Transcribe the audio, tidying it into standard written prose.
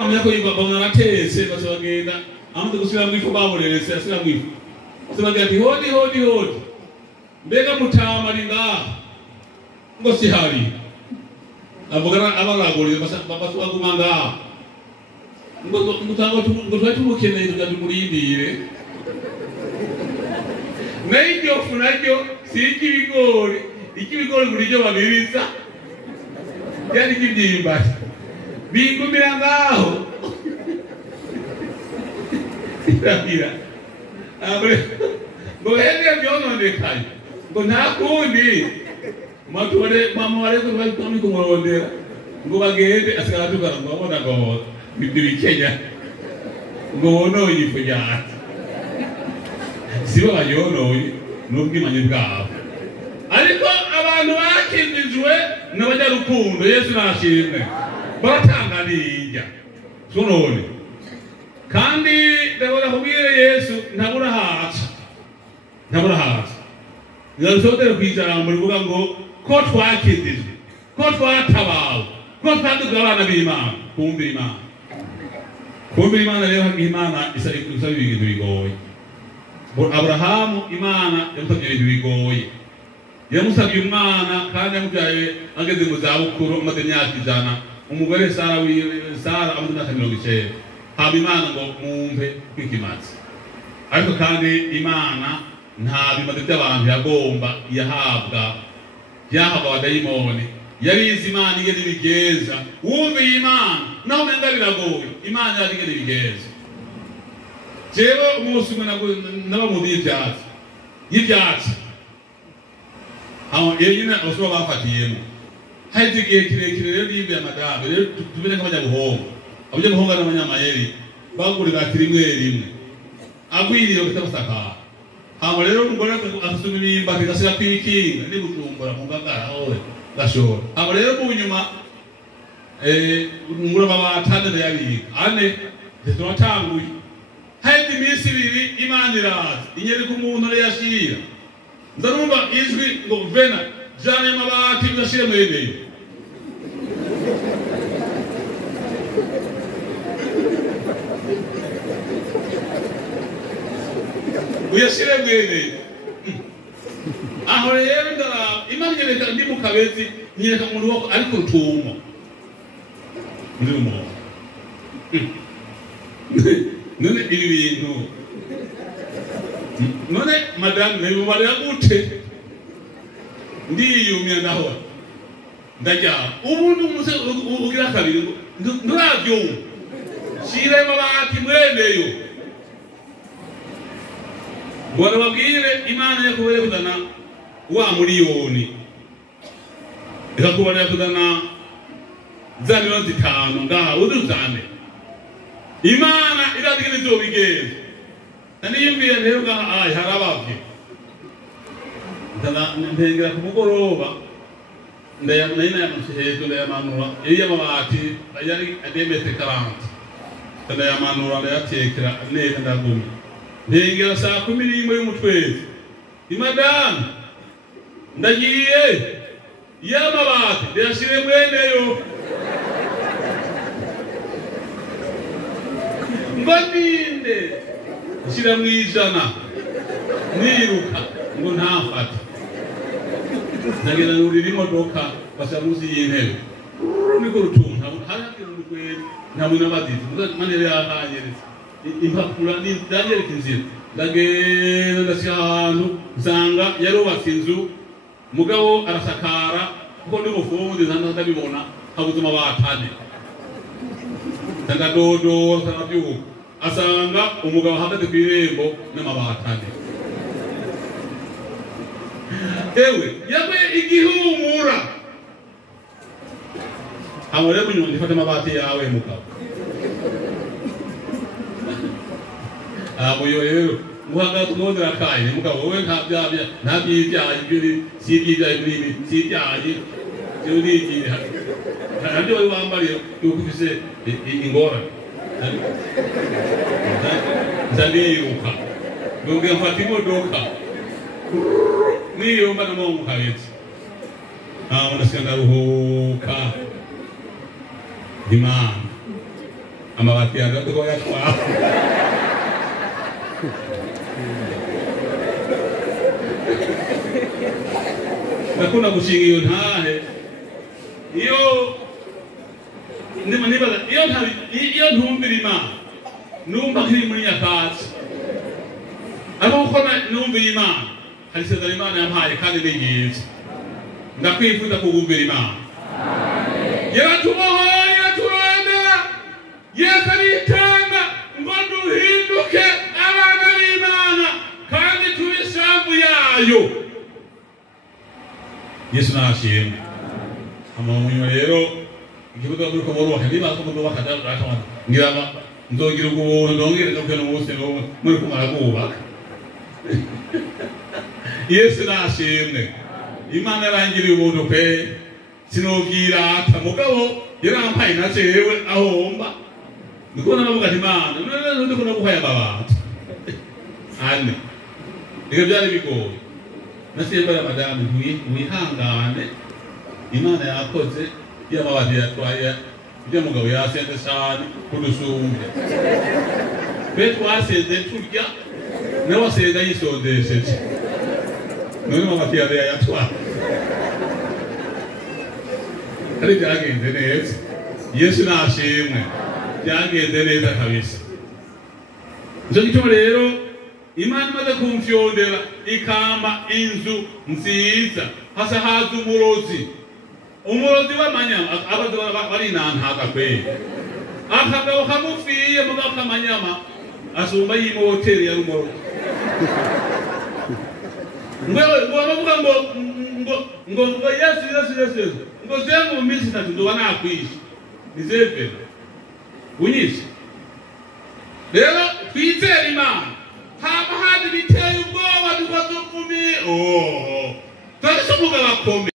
amya ko yiba bamuratese basabagenda amuze gusubira mu ifu baborerese asira mu ifu sabagira ati hodi mbega mutama linga ngo si hari abogara abaragorire basubagumanga ngo twatumukeneye tukadumurindire nayo funaryo siki ibigori buryo babiriza yani kibyimba bingumira ngaho irabira ngo hende byononekaye ngo nta kundi mama wareko bari kumurondera ngo bagende asigara tukara ngo abona ngo bikenya ngo wonoye ifu yati sibo bayonoye n'ubwimanye bwabo ariko abantu bakindijwe n'abanyarukundo Yesu nashimwe baratanganirya sonone kandi ndabona kubwire Yesu ntabura haca nzasotera kwijambo rivuga ngo ko twakindijwe ko twatabawe ko twaduga abana b'Imana kumvira Imana rero Imana isaba ibintu bigoye Abrahamu Imana yamusabye ibintu bigoye yamusabye umwana kandi yamubyaye ageze mu zabukuru amaze imyaka 100 umugore Sara amaze imyaka 90 haba Imana ngo mwumve kwikimazi ariko kandi Imana nta bimaze by'abantu yagomba yahabwa abadayimoni yarize Imana igeze bigeza wumve Imana naho menga biragoye Imana yarigeze bigeza jewe umunsi umwe n'abamudi y'ibyatsi aho yene oswa bafatiyemo haje igihe kirekire rero yimbe ya madame rero tubene nk'abanyabuhonga n'abanyamayeri bagurira ati rimwe agwiriye kutabasaka aho rero umugore asuzuma nimba bigasira kwikinga ni gutumbura mu ngagara owe gashora aho rero mu nyuma ngura babatande yabika ane tunatanguye haje iminsi 2 Imana iraza inyereka umuntu yashira ndarumva ijwi ngo vena jane mabati ngashire mwene uyashire mwene aho rero ndara Imana nyereka ndi mu kabezi nyereka umuntu wako ariko rutumo ndimo none ibi bintu none madame ne mubarira gute ndiyumye naho ndajya ubuntu muze ugira kabiri ndravyo shire mabati mweneyo bora babwire Imana yakubere kudana wa miliyoni ikakubara kudana za miliyoni 5 ngaho uduzane Imana iradigene zo bigeze naniyumviye rero ga harabavye ndana ntengera ku mugoroba ndayamana yamushehezo ndayamanura iyo mabati yari ademete 40 ndayamanura ndayatekera neza ndagumye ntengera saa 11 y'umutwezi imadame ndagiye yamabati ndashire mweneyo mbadinde shira mwijana niruka ngo ntafata nagenda urira imodoka basamuzi y'intebe niko rutunga haragira urwego ntabwo nabadize manere yahanyereza impapura ni danyereka inzira ndagenda ndashika ahantu nsanga yarubatse inzu mugabo arasakara kuko ndi mufundi ndabibona habuzima batane tangadodo tanabyuko asanga umugabo hagati kwirembo n'amabatane ewe yabe igihumura amore bunyo ndifata mabati yawe mugabo abo yoyo muhaga tumondera kaye mugabo we ntabyabya ntabyibyaye biri sibyigaye biri sibyaye cyurigira kandi we wambariye ukufise ingora ndaniruka nubwo mfata imodoka niyo mbana mu mukabetse ndasanga ruhuka Imana amabati yanjye atuko yatwara ndakunda gushinga iyo ntahe iyo ntumbira Imana numva nkiri muri nyakatsi ariko uko numvira Imana hari isezerano Imana yampaye kandi ni ryiza ndakwifuza kugumbira Imana yaratubohoye iraturondera Yesu aritanga ngo duhinduke abana b'Imana kandi tube isambu yayo. Yesu nashimwe amamunyo rero ikibuga muri ko boro bakandi bako ndo bakadaratwa ngirama nzogira ubuntu ndongere no kwena ubuse muri kumara kubaka. Yesu nashimwe Imana yarangiriye ubuntu pe sinobwira ata mugabo yarampaye na jewe ahomba ndikona navuga ati Imana none ndikona guhaya ababatu ane iko byari bigoye nasiyemba ya madame mwihangane Imana yakoze y'amabati yatwaye ibyo mugabo yasenze cyane kudusumbe pe twasenze turya nawe wasenga yisondesheje none amabati yatwaye ari byagenze neza. Yesu nashimwe byagenze neza kabisa. Nje gituma rero Imana imaze kumfyondera ikamba inzu nziza hasa haza umurozi w'amanyama abazaba bari nantaga pe akagabo kamufiye mugabo kamanyama asumba yimo hoteli ya rumorozi ngo Yesu ngo zengu mu minsi 3 ndo banakwisha nizeve unyisha rero twizera Imana haba hadi biteye ubwoba dukazupfumi tari somuga bakome